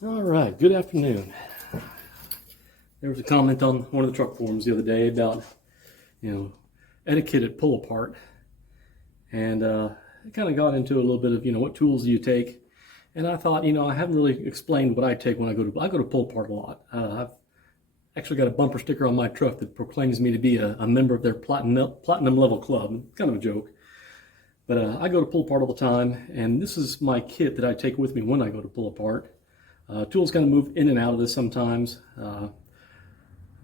All right, good afternoon. There was a comment on one of the truck forums the other day about, etiquette at pull apart. And it kind of got into a little bit of, what tools do you take? And I thought, I haven't really explained what I take when I go to pull apart a lot. I've actually got a bumper sticker on my truck that proclaims me to be a member of their platinum level club. Kind of a joke. But I go to pull apart all the time, and this is my kit that I take with me when I go to pull apart. Tools kind of move in and out of this sometimes.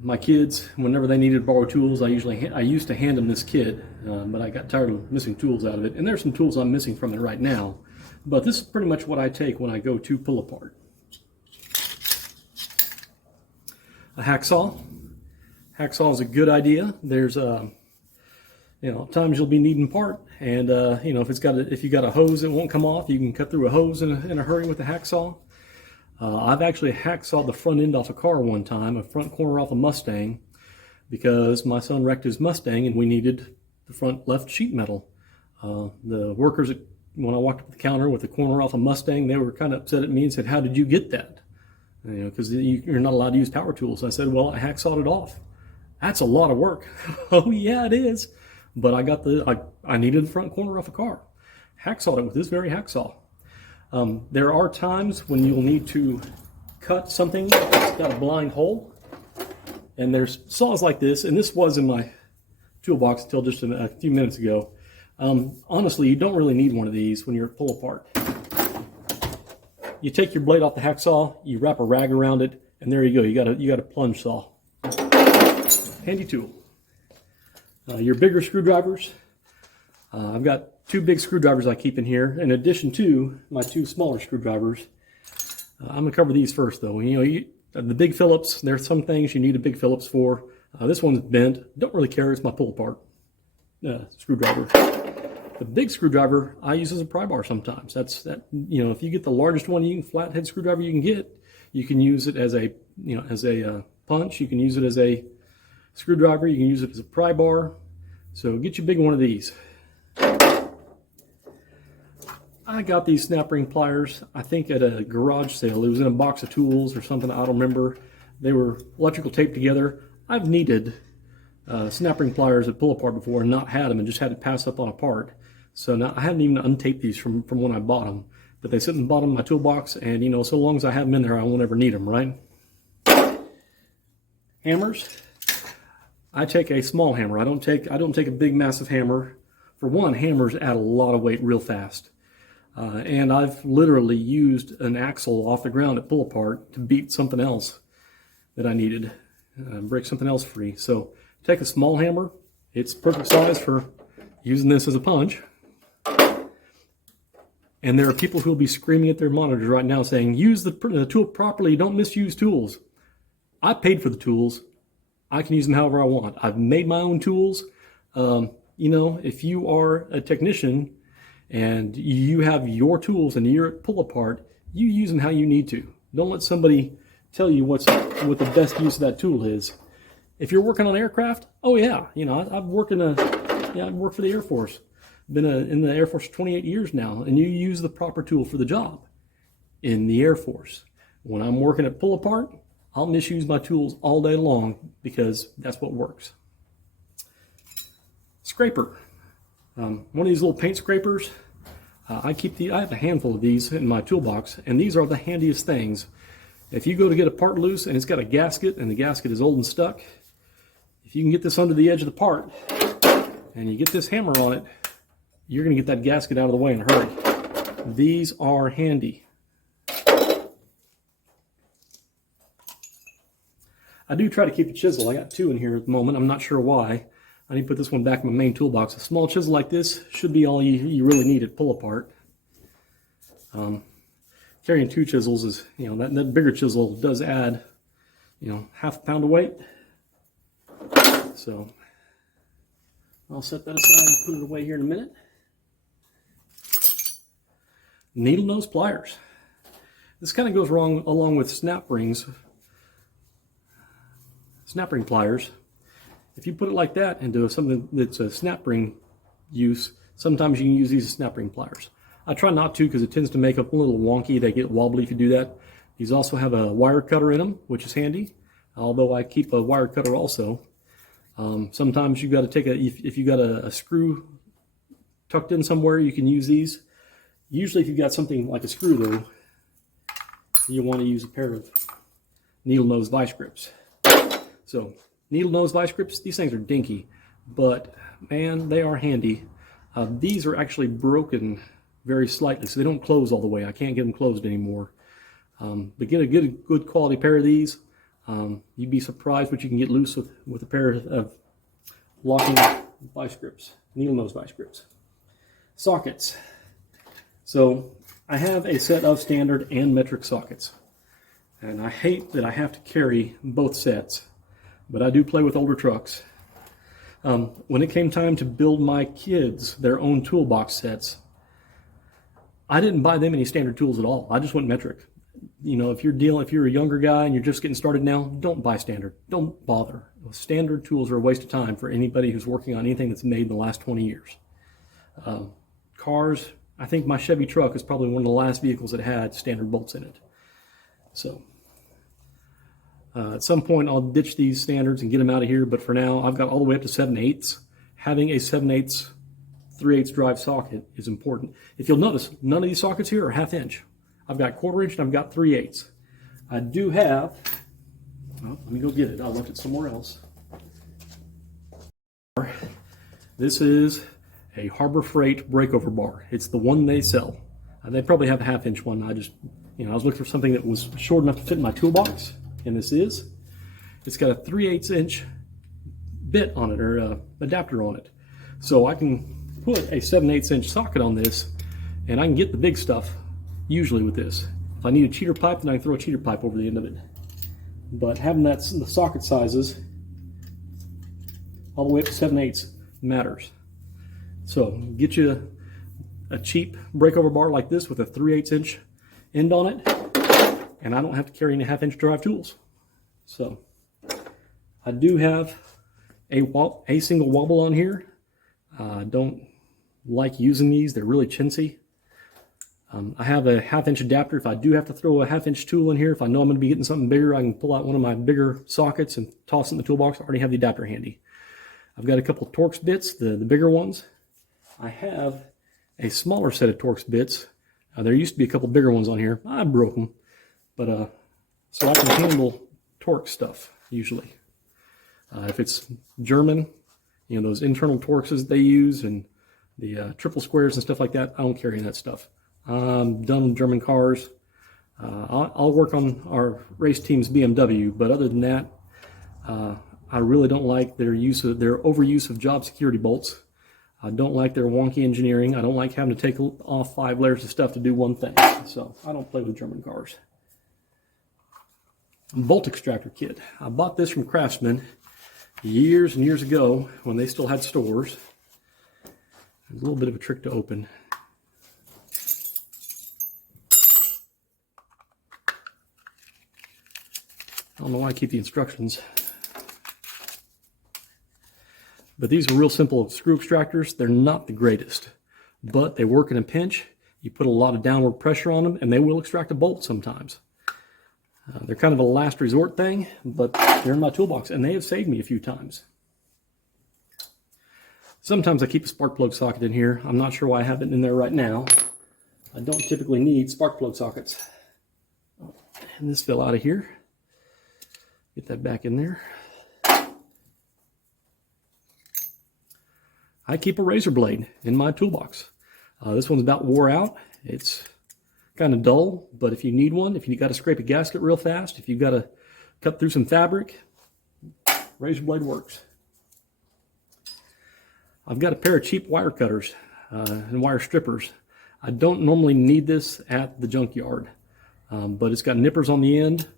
My kids, whenever they needed to borrow tools, I used to hand them this kit, but I got tired of missing tools out of it. And there's some tools I'm missing from it right now. But this is pretty much what I take when I go to pull apart. A hacksaw. Hacksaw is a good idea. There's times you'll be needing part, and if you got a hose that won't come off, you can cut through a hose in a hurry with a hacksaw. I've actually hacksawed the front end off a car one time, a front corner off a Mustang, because my son wrecked his Mustang and we needed the front left sheet metal. The workers, when I walked up the counter with the corner off a Mustang, they were kind of upset at me and said, "How did you get that?" Because you're not allowed to use power tools. I said, "Well, I hacksawed it off." "That's a lot of work." "Oh yeah, it is. But I needed the front corner off a car. Hacksawed it with this very hacksaw. There are times when you'll need to cut something that's got a blind hole, and there's saws like this, and this was in my toolbox until just a few minutes ago. Honestly, you don't really need one of these when you're at pull apart. You take your blade off the hacksaw, you wrap a rag around it, and there you go. You got a plunge saw. Handy tool. Your bigger screwdrivers. I've got two big screwdrivers I keep in here, in addition to my two smaller screwdrivers. I'm going to cover these first, though. The big Phillips, there's some things you need a big Phillips for. This one's bent. Don't really care. It's my pull-apart screwdriver. The big screwdriver I use as a pry bar sometimes. If you get the largest one, flathead screwdriver you can get, you can use it as a punch. You can use it as a screwdriver. You can use it as a pry bar. So get you a big one of these. I got these snap ring pliers, I think at a garage sale. It was in a box of tools or something, I don't remember. They were electrical taped together. I've needed snap ring pliers at pull apart before and not had them and just had to pass up on a part. So now I haven't even untaped these from when I bought them. But they sit in the bottom of my toolbox, and so long as I have them in there, I won't ever need them, right? Hammers. I take a small hammer. I don't take a big massive hammer. For one, hammers add a lot of weight real fast. And I've literally used an axle off the ground at pull apart to beat something else that I needed, break something else free. So take a small hammer. It's perfect size for using this as a punch. And there are people who will be screaming at their monitors right now saying, "Use the tool properly, don't misuse tools." I paid for the tools. I can use them however I want. I've made my own tools. If you are a technician and you have your tools and you're at pull apart, you use them how you need to. Don't let somebody tell you what the best use of that tool is. If you're working on aircraft, oh yeah, I've worked for the Air Force. Been in the Air Force for 28 years now, and you use the proper tool for the job in the Air Force. When I'm working at pull apart, I'll misuse my tools all day long because that's what works. Scraper. One of these little paint scrapers. I have a handful of these in my toolbox, and these are the handiest things. If you go to get a part loose and it's got a gasket and the gasket is old and stuck, if you can get this under the edge of the part and you get this hammer on it, you're going to get that gasket out of the way in a hurry. These are handy. I do try to keep a chisel. I got two in here at the moment. I'm not sure why. I need to put this one back in my main toolbox. A small chisel like this should be all you really need at pull apart. Carrying two chisels is, that bigger chisel does add, half a pound of weight. So I'll set that aside and put it away here in a minute. Needle nose pliers. This kind of goes along with snap ring pliers. If you put it like that into something that's a snap ring use, sometimes you can use these as snap ring pliers. I try not to because it tends to make up a little wonky. They get wobbly if you do that. These also have a wire cutter in them, which is handy, although I keep a wire cutter also. Sometimes you got to take if you got a screw tucked in somewhere, you can use these. Usually if you've got something like a screw though, you want to use a pair of needle nose vice grips. So needle nose vice grips, these things are dinky, but man, they are handy. These are actually broken very slightly, so they don't close all the way. I can't get them closed anymore. But get a good quality pair of these. You'd be surprised what you can get loose with a pair of locking vice grips, needle nose vice grips. Sockets. So I have a set of standard and metric sockets, and I hate that I have to carry both sets, but I do play with older trucks. When it came time to build my kids their own toolbox sets, I didn't buy them any standard tools at all. I just went metric. You know, if you're a younger guy and you're just getting started now, don't buy standard. Don't bother. Standard tools are a waste of time for anybody who's working on anything that's made in the last 20 years. Cars, I think my Chevy truck is probably one of the last vehicles that had standard bolts in it. So at some point I'll ditch these standards and get them out of here, but for now I've got all the way up to 7/8. Having a 7/8 3/8 drive socket is important. If you'll notice, none of these sockets here are 1/2 inch. I've got 1/4 inch and I've got 3/8. I do have, well, let me go get it. I left it somewhere else. This is a Harbor Freight breakover bar. It's the one they sell. They probably have a 1/2 inch one. I was looking for something that was short enough to fit in my toolbox, and this is. It's got a 3/8 inch bit on it, or adapter on it. So I can put a 7/8 inch socket on this, and I can get the big stuff usually with this. If I need a cheater pipe, then I can throw a cheater pipe over the end of it. But having the socket sizes all the way up to 7/8 matters. So get you a cheap breakover bar like this with a 3/8 inch end on it, and I don't have to carry any 1/2 inch drive tools. So I do have a single wobble on here. I don't like using these. They're really chintzy. I have a 1/2 inch adapter. If I do have to throw a 1/2 inch tool in here, if I know I'm going to be getting something bigger, I can pull out one of my bigger sockets and toss it in the toolbox. I already have the adapter handy. I've got a couple of Torx bits, the bigger ones. I have a smaller set of Torx bits. There used to be a couple bigger ones on here. I broke them, but so I can handle Torx stuff usually. If it's German, you know, those internal Torxes they use and the triple squares and stuff like that, I don't carry that stuff. I'm done with German cars. I'll work on our race team's BMW, but other than that, I really don't like their overuse of job security bolts. I don't like their wonky engineering. I don't like having to take off 5 layers of stuff to do one thing. So I don't play with German cars. Bolt extractor kit. I bought this from Craftsman years and years ago when they still had stores. It's a little bit of a trick to open. I don't know why I keep the instructions. But these are real simple screw extractors. They're not the greatest, but they work in a pinch. You put a lot of downward pressure on them and they will extract a bolt sometimes. They're kind of a last resort thing, but they're in my toolbox and they have saved me a few times. Sometimes I keep a spark plug socket in here. I'm not sure why I have it in there right now. I don't typically need spark plug sockets. And this fell out of here. Get that back in there. I keep a razor blade in my toolbox. This one's about wore out. It's kind of dull, but if you need one, if you got to scrape a gasket real fast, if you've got to cut through some fabric, razor blade works. I've got a pair of cheap wire cutters and wire strippers. I don't normally need this at the junkyard, but it's got nippers on the end.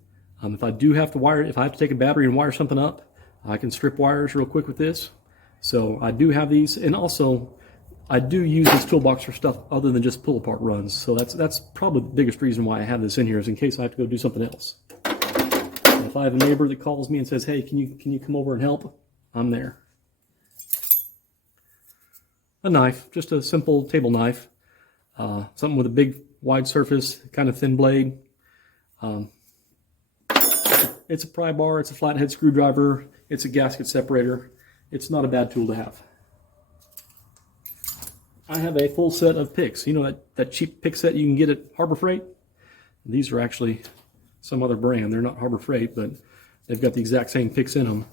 If I do have to wire it, if I have to take a battery and wire something up, I can strip wires real quick with this. So I do have these, and also I do use this toolbox for stuff other than just pull apart runs. So that's probably the biggest reason why I have this in here, is in case I have to go do something else. If I have a neighbor that calls me and says, "Hey, can you come over and help?" I'm there. A knife, just a simple table knife, something with a big wide surface, kind of thin blade. It's a pry bar, it's a flathead screwdriver, it's a gasket separator. It's not a bad tool to have. I have a full set of picks. You know that cheap pick set you can get at Harbor Freight? These are actually some other brand. They're not Harbor Freight, but they've got the exact same picks in them.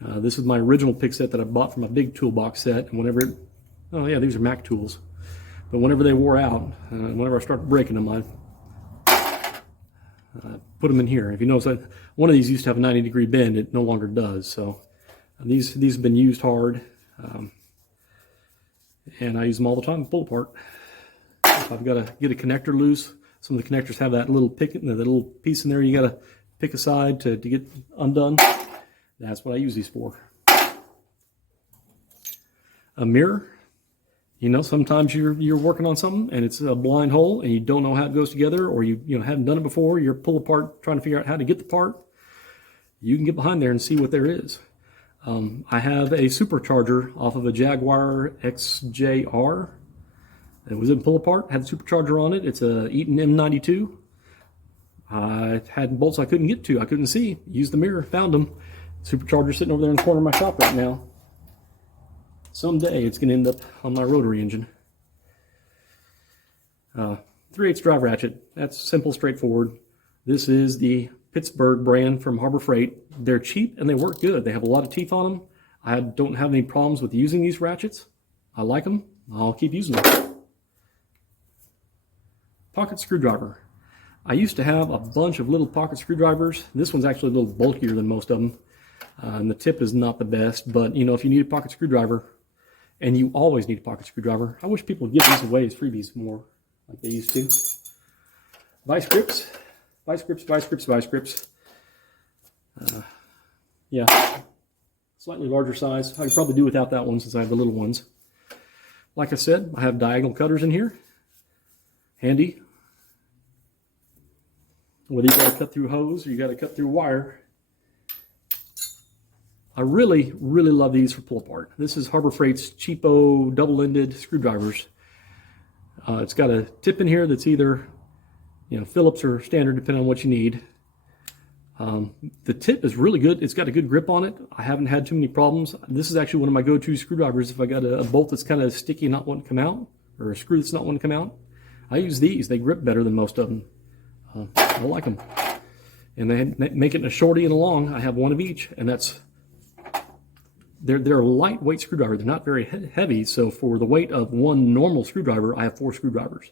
This is my original pick set that I bought from a big toolbox set. And whenever oh yeah, these are Mac tools. But whenever they wore out, whenever I started breaking them, I put them in here. If you notice, one of these used to have a 90-degree bend. It no longer does. So these have been used hard, and I use them all the time to pull apart. If I've got to get a connector loose, some of the connectors have that little little piece in there you got to pick aside to get undone. That's what I use these for. A mirror. You know, sometimes you're working on something and it's a blind hole and you don't know how it goes together, or you haven't done it before. You're pull apart trying to figure out how to get the part. You can get behind there and see what there is. I have a supercharger off of a Jaguar XJR. It was in pull apart, had the supercharger on it. It's a Eaton M92. I had bolts I couldn't get to, I couldn't see. Used the mirror, found them. Supercharger sitting over there in the corner of my shop right now. Someday it's going to end up on my rotary engine. 3/8 drive ratchet. That's simple, straightforward. This is the Pittsburgh brand from Harbor Freight. They're cheap and they work good. They have a lot of teeth on them. I don't have any problems with using these ratchets. I like them. I'll keep using them. Pocket screwdriver. I used to have a bunch of little pocket screwdrivers. This one's actually a little bulkier than most of them. And the tip is not the best, but you know, if you need a pocket screwdriver, and you always need a pocket screwdriver, I wish people would give these away as freebies more like they used to. Vice grips. Vice grips, vice grips, vice grips. Yeah, slightly larger size. I could probably do without that one since I have the little ones. Like I said, I have diagonal cutters in here. Handy. Whether you got to cut through hose or you got to cut through wire. I really, really love these for pull apart. This is Harbor Freight's cheapo double-ended screwdrivers. It's got a tip in here that's either, you know, Phillips or standard, depending on what you need. The tip is really good. It's got a good grip on it. I haven't had too many problems. This is actually one of my go-to screwdrivers if I got a bolt that's kind of sticky and not wanting to come out, or a screw that's not wanting to come out. I use these. They grip better than most of them. I like them. And they make it in a shorty and a long. I have one of each, and that's... They're a lightweight screwdriver. They're not very heavy, so for the weight of one normal screwdriver, I have 4 screwdrivers.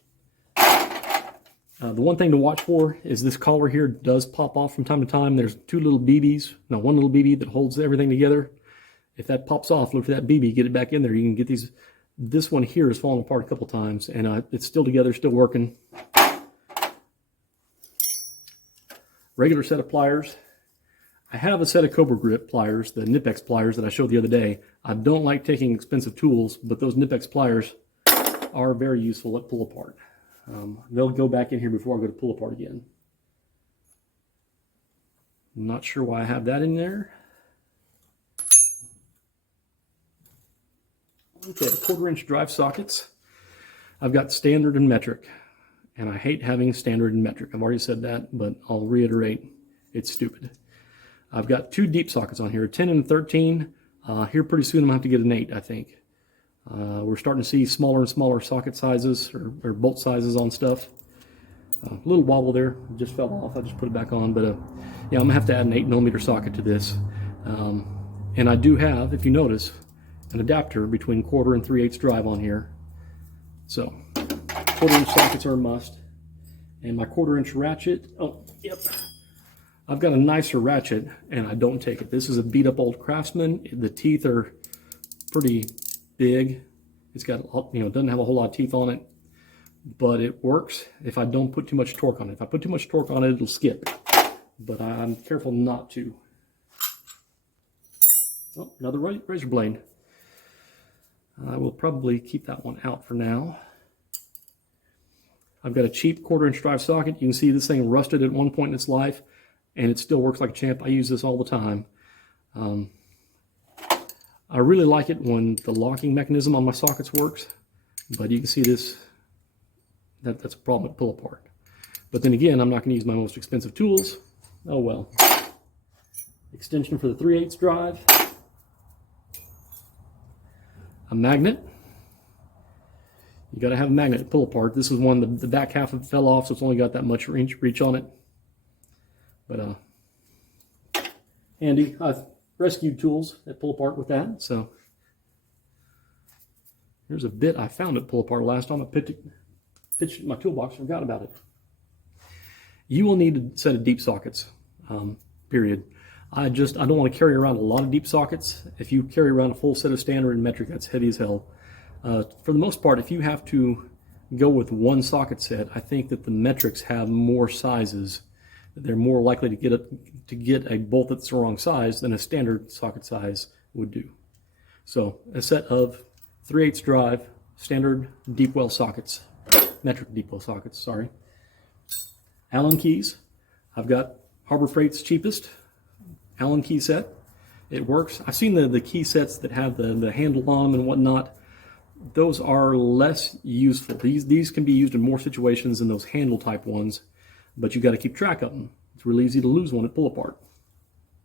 The one thing to watch for is this collar here does pop off from time to time. There's one little BB that holds everything together. If that pops off, look for that BB, get it back in there. You can get these. This one here has fallen apart a couple times, and it's still together, still working. Regular set of pliers. I have a set of Cobra Grip pliers, the Nipex pliers that I showed the other day. I don't like taking expensive tools, but those Nipex pliers are very useful at pull apart. They'll go back in here before I go to pull apart again. I'm not sure why I have that in there. Okay, 1/4-inch drive sockets. I've got standard and metric, and I hate having standard and metric. I've already said that, but I'll reiterate, it's stupid. I've got 2 deep sockets on here, a 10 and a 13. Here pretty soon I'm going to have to get an 8, I think. We're starting to see smaller and smaller socket sizes or bolt sizes on stuff. A little wobble there, it just fell off. I just put it back on, but yeah, I'm going to have to add an 8mm socket to this. And I do have, if you notice, an adapter between 1/4 and 3/8 drive on here. So 1/4-inch sockets are a must. And my 1/4-inch ratchet, oh, yep. I've got a nicer ratchet, and I don't take it. This is a beat-up old Craftsman. The teeth are pretty big. It's got, you know, doesn't have a whole lot of teeth on it, but it works if I don't put too much torque on it. If I put too much torque on it, it'll skip. But I'm careful not to. Oh, another razor blade. I will probably keep that one out for now. I've got a cheap 1/4-inch drive socket. You can see this thing rusted at one point in its life, and it still works like a champ. I use this all the time. I really like it when the locking mechanism on my sockets works, but you can see this, that's a problem at pull apart. But then again, I'm not going to use my most expensive tools. Oh well. Extension for the 3/8 drive. A magnet. You got to have a magnet to pull apart. This is one, the back half of it fell off, so it's only got that much reach on it. But handy. I've rescued tools that pull apart with that. So here's a bit I found at pull apart last time. I pitched it in my toolbox, forgot about it. You will need a set of deep sockets, period. I don't want to carry around a lot of deep sockets. If you carry around a full set of standard and metric, that's heavy as hell. For the most part, if you have to go with one socket set, I think that the metrics have more sizes. They're more likely to get a bolt that's the wrong size than a standard socket size would do. So a set of 3/8 drive, standard deep well sockets, metric deep well sockets, sorry. Allen keys. I've got Harbor Freight's cheapest Allen key set. It works. I've seen the key sets that have the handle on them and whatnot. Those are less useful. These can be used in more situations than those handle type ones, but you got to keep track of them. It's really easy to lose one at pull apart.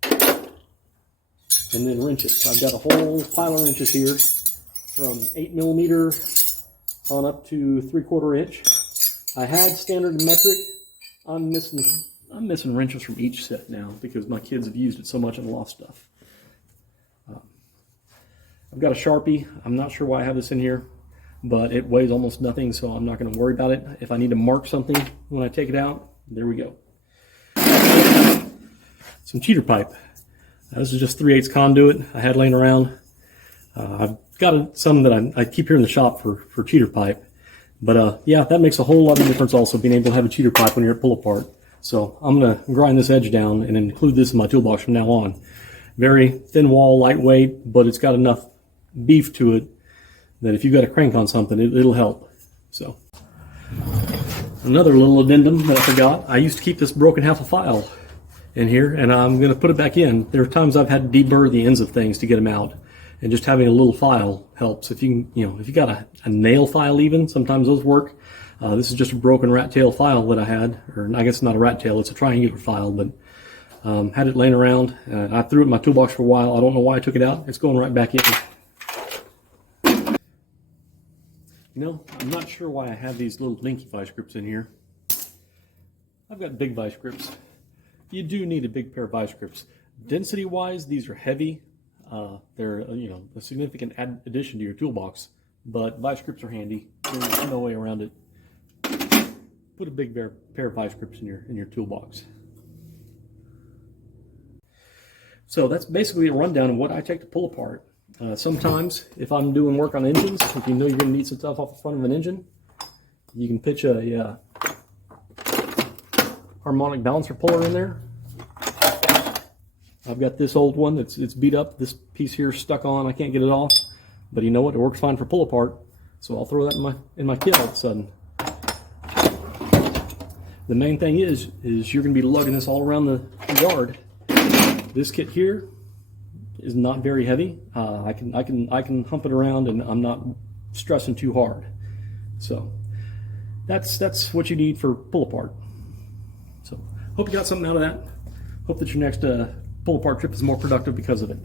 And then wrenches. I've got a whole pile of wrenches here from 8mm on up to 3/4 inch. I had standard and metric. I'm missing wrenches from each set now because my kids have used it so much and lost stuff. I've got a Sharpie. I'm not sure why I have this in here, but it weighs almost nothing, so I'm not going to worry about it. If I need to mark something when I take it out, there we go. Some cheater pipe. This is just 3/8 conduit I had laying around. I've got some that I keep here in the shop for cheater pipe. But yeah, that makes a whole lot of difference also, being able to have a cheater pipe when you're at pull apart. So I'm going to grind this edge down and include this in my toolbox from now on. Very thin wall, lightweight, but it's got enough beef to it that if you've got a crank on something, it'll help. So another little addendum that I forgot. I used to keep this broken half a file in here, and I'm going to put it back in. There are times I've had to deburr the ends of things to get them out, and just having a little file helps. If you got a nail file even, sometimes those work. This is just a broken rat tail file that I had, or I guess it's not a rat tail, it's a triangular file, but had it laying around. I threw it in my toolbox for a while. I don't know why I took it out. It's going right back in. I'm not sure why I have these little dinky vice grips in here. I've got big vice grips. You do need a big pair of vice grips. Density-wise, these are heavy. They're a significant addition to your toolbox, but vice grips are handy. There's no way around it. Put a big pair of vice grips in your toolbox. So that's basically a rundown of what I take to pull apart. Sometimes, if I'm doing work on engines, if you know you're going to need some stuff off the front of an engine, you can pitch a harmonic balancer puller in there. I've got this old one that's beat up. This piece here is stuck on. I can't get it off, but you know what? It works fine for pull apart. So I'll throw that in my kit all of a sudden. The main thing is you're going to be lugging this all around the yard. This kit here is not very heavy. I can hump it around, and I'm not stressing too hard. So that's what you need for pull apart. So hope you got something out of that. Hope that your next pull apart trip is more productive because of it.